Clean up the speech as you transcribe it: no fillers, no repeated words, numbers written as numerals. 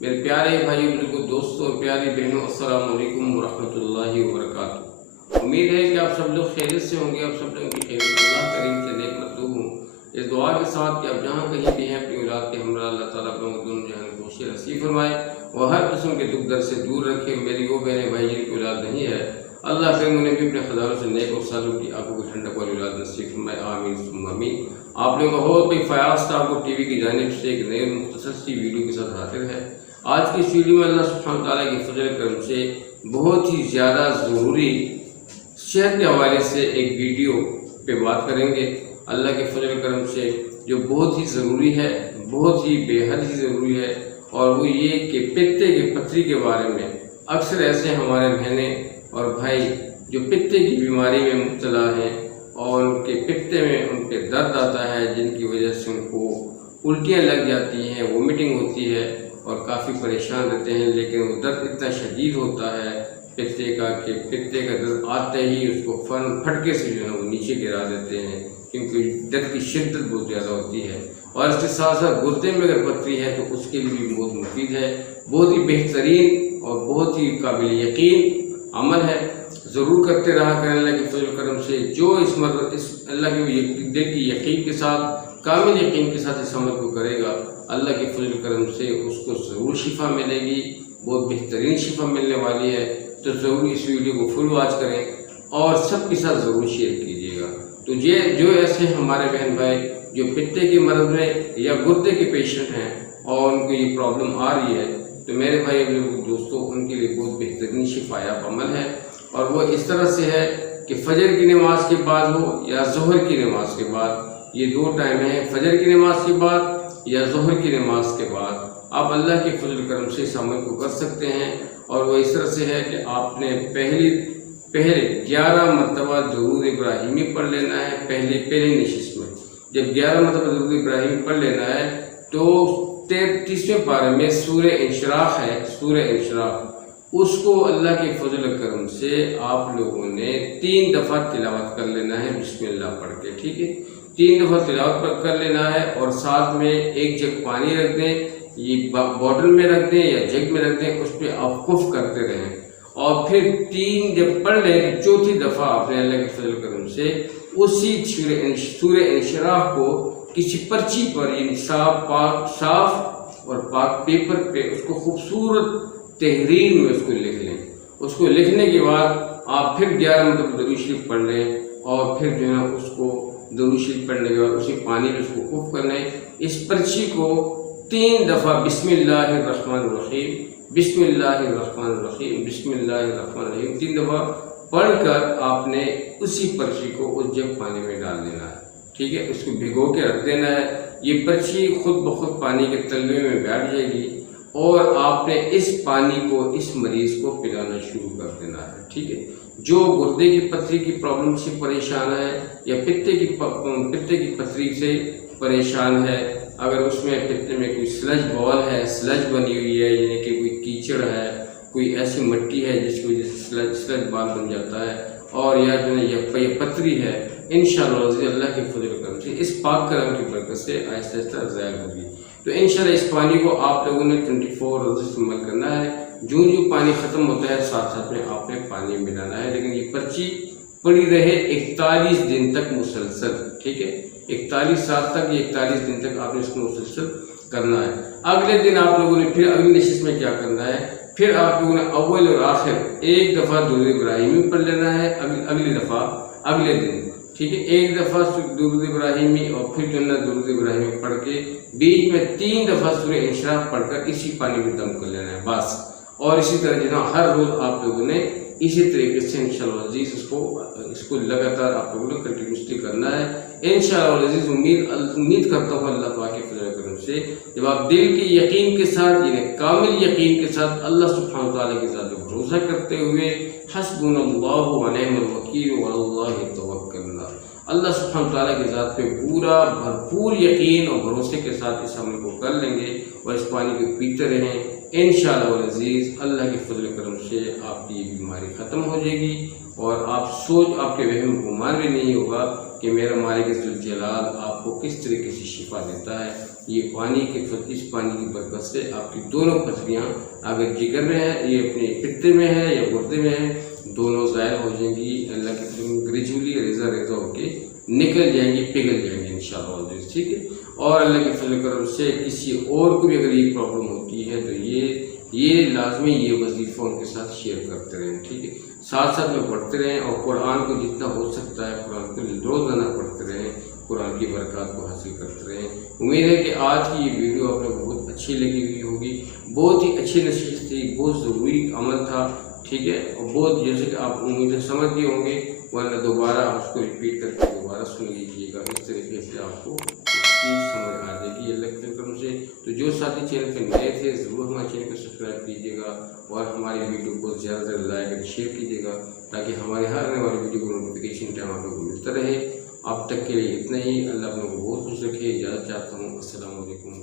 मेरे प्यारे भाइयों, बिल्कुल दोस्तों, प्यारी बहनों, अस्सलाम वालेकुम वरहमतुल्लाहि वबरकातुहू। उम्मीद है कि आप सब लोग खैरियत से होंगे। आप सब लोगों की खैरियत अल्लाह करीम से नेक मतलूब हूँ इस दुआ के साथ कि आप जहाँ कहीं भी हैं अपनी औलाद के हमरा अल्लाह ताला आप लोगों को दोनों जहां खुशी नसीब फरमाए और हर किस्म के दुख दर्द से दूर रखे। मेरी वो बहनें भाई जिनकी औलाद नहीं है, अल्लाह करीम उन्हें भी अपने खजानों से नेक और सालों की आंखों की ठंडक वाली औलाद नसीब फरमाए, आमीन सुम्मा आमीन। आप लोगों का बहुत बड़ी फ़याज़ था, आपको टीवी की जानिब से एक नई मुख्तसर सी वीडियो के साथ हाजिर है। आज की इस वीडियो में अल्लाह सुब्हानहू तआला की फजल करम से बहुत ही ज़्यादा ज़रूरी सेहत के हवाले से एक वीडियो पे बात करेंगे। अल्लाह के फजल करम से जो बहुत ही ज़रूरी है, बहुत ही बेहद ही ज़रूरी है, और वो ये कि पित्ते की पथरी के बारे में। अक्सर ऐसे हमारे बहनें और भाई जो पित्ते की बीमारी में मुब्तला हैं और उनके पित्ते में उनके दर्द आता है, जिनकी वजह से उनको उल्टियाँ लग जाती हैं, वोमिटिंग होती है और काफ़ी परेशान रहते हैं। लेकिन वो दर्द इतना शदीद होता है पित्ते का कि पित्ते का दर्द आते ही उसको फटके से जो है वो नीचे गिरा देते हैं, क्योंकि दर्द की शिद्दत बहुत ज़्यादा होती है। और इसके साथ साथ गुर्दे में अगर पथरी है तो उसके लिए भी बहुत मुफीद है, बहुत ही बेहतरीन और बहुत ही काबिल यकीन अमल है। ज़रूर करते रहा करें अल्लाह के फजल करम से। जो इस अल्लाह के दिल की यकीन के साथ, कामिल यकीन के साथ इस अमल को करेगा, अल्लाह के फजल करम से उसको ज़रूर शिफा मिलेगी, बहुत बेहतरीन शिफा मिलने वाली है। तो ज़रूर इस वीडियो को फुल वॉच करें और सबके साथ ज़रूर शेयर कीजिएगा। तो ये जो ऐसे हमारे बहन भाई जो पित्ते के मरज़ में या गुर्दे के पेशेंट हैं और उनको ये प्रॉब्लम आ रही है, तो मेरे भाई दोस्तों उनके लिए बहुत बेहतरीन शिफायाब अमल है। और वो इस तरह से है कि फजर की नमाज के बाद हो या ज़ोहर की नमाज के बाद, ये दो टाइम हैं, फजर की नमाज के बाद या ज़ोहर की नमाज के बाद आप अल्लाह के फजल करम से इस अमल को कर सकते हैं। और वो इस तरह से है कि आपने पहले 11 मरतबा दुरूद इब्राहिमी पढ़ लेना है। पहले नशिस्त में जब 11 मरतबा दुरूद इब्राहिमी पढ़ लेना है तो 33वें पारे में सूरह इंशिराह है, सूरह इंशिराह, उसको अल्लाह के फजल करम से आप लोगों ने 3 दफ़ा तिलावत कर लेना है बिस्मिल्लाह पढ़ के। ठीक है, 3 दफ़ा तिलावत कर लेना है और साथ में एक जग पानी रख दें, ये बॉटल में रख दें या जग में रख दें, उस पर आप कुफ करते रहें। और फिर 3 जब पढ़ लें, चौथी दफ़ा आपने अल्लाह के फजल करम से उसी सूरह इंशिराह को किसी पर्ची पर साफ और पाक पेपर पे उसको खूबसूरत तहरीर में उसको लिख लें। उसको लिखने के बाद आप फिर 11 मतलब दुरूद शरीफ पढ़ लें और फिर जो है उसको दुरूद शरीफ पढ़ने के बाद उसी पानी में उसको कुफ कर लें। इस पर्ची को 3 दफ़ा बिस्मिल्लाहिर्रहमानिर्रहीम, बिस्मिल्लाहिर्रहमानिर्रहीम, बिस्मिल्लाहिर्रहमानिर्रहीम 3 दफ़ा पढ़कर आपने उसी पर्ची को उस जग पानी में डाल देना है। ठीक है, उसको भिगो के रख देना है। ये पर्ची खुद ब खुद पानी के तलवे में बैठ जाएगी और आपने इस पानी को इस मरीज को पिलाना शुरू कर देना है। ठीक है, जो गुर्दे की पथरी की प्रॉब्लम से परेशान है या पित्ते की पथरी से परेशान है, अगर उसमें पित्ते में कोई स्लज बॉल है, स्लज बनी हुई है, यानी कि कोई कीचड़ है, कोई ऐसी मिट्टी है जिसकी वजह से स्लज बॉल बन जाता है, और या जो है ये पथरी है, इंशाअल्लाह अल्लाह के फजल करम से इस पाक करम की बरकत से आहिस्ता आहिस्ता ज़ाहिर होगी। तो इंशाअल्लाह इस पानी को आप लोगों ने 24 रोज़ इस्तेमाल करना है। जो पानी ख़त्म होता है साथ साथ में आपने पानी मिलाना है, लेकिन ये पर्ची पड़ी रहे 41 दिन तक मुसलसल। ठीक है, 41 साल तक, ये 41 दिन तक आपने इसको मुसलसल करना है। अगले दिन आप लोगों ने फिर अगली नशिस्त में क्या करना है, फिर आप लोगों ने अव्वल और आखिर एक दफ़ा दुरूद इब्राहिमी पढ़ लेना है अगली दफ़ा अगले दिन। ठीक है, एक दफ़ा दुरूद इब्राहिमी और फिर जो है दुरूद इब्राहिमी पढ़ के बीच में 3 दफ़ा सूरह इंशिराह पढ़कर इसी पानी में दम कर लेना है बस। और इसी तरह जो हर रोज़ आप लोगों ने इसी तरीके से इंशाअल्लाह अज़ीज़ इसको लगातार आप लोगों ने कंटिन्यूसली करना है। इंशाअल्लाह अज़ीज़ उम्मीद करता हूँ अल्लाह पाक के फजल करम से जब आप दिल के यकीन के साथ, यानी कामिल यकीन के साथ अल्लाह सुब्हानहू तआला के साथ भरोसा करते हुए हस्बुनल्लाहु व निअमल वकील व अलल्लाहि तवक्कलना, अल्लाह सुब्हानहू तआला के ज़ात पे पूरा भरपूर यकीन और भरोसे के साथ इस अमल को कर लेंगे और इस पानी को पीते रहें। इंशाअल्लाह अज़ीज़ अल्लाह के फजल करम से आपकी बीमारी ख़त्म हो जाएगी और आपके वहम गुमान भी नहीं होगा कि मेरा मालिक ज़ुल जलाल आपको किस तरीके से शिफा देता है। ये पानी के इस पानी की बरकत से आपकी दोनों पथरियाँ अगर जिगर में है, ये अपने पित्ते में है या गुर्दे में है, दोनों ज़ाहिर हो जाएंगी। अल्लाह की ग्रेजुअली रेजा रेजा होके निकल जाएंगी, पिघल जाएंगी इंशाअल्लाह, ठीक है। और अल्लाह के फजल करम से किसी और को भी अगर ये प्रॉब्लम होती है तो ये लाजमी ये वजीफ़ा उनके साथ शेयर करते रहें, ठीक है। साथ साथ में पढ़ते रहें और कुरान को जितना हो सकता है कुरान को रोज़ाना पढ़ते रहें, कुरान की बरकत को हासिल करते रहें। उम्मीद है कि आज की ये वीडियो आप लोग बहुत अच्छी लगी हुई होगी। बहुत ही अच्छी नसीहत थी, बहुत ज़रूरी अमल था, ठीक है। और बहुत जैसे कि आप उम्मीद समझ गए होंगे, वरना दोबारा आप उसको रिपीट करके दोबारा सुन लीजिएगा। इस तरीके से आपको चीज़ समझ आ जाएगी अल्लाह के करम से। तो जो साथी चैनल पर नए थे ज़रूर हमारे चैनल को सब्सक्राइब कीजिएगा और हमारी वीडियो को ज़्यादा से ज़्यादा लाइक और शेयर कीजिएगा, ताकि हमारे हर आने वाली वीडियो को नोटिफिकेशन टाइम आप लोगों को मिलता रहे। अब तक के लिए इतना ही। अल्लाह आप लोगों को बहुत खुश रखे, इजाज़त चाहता हूँ। अस्सलाम वालेकुम।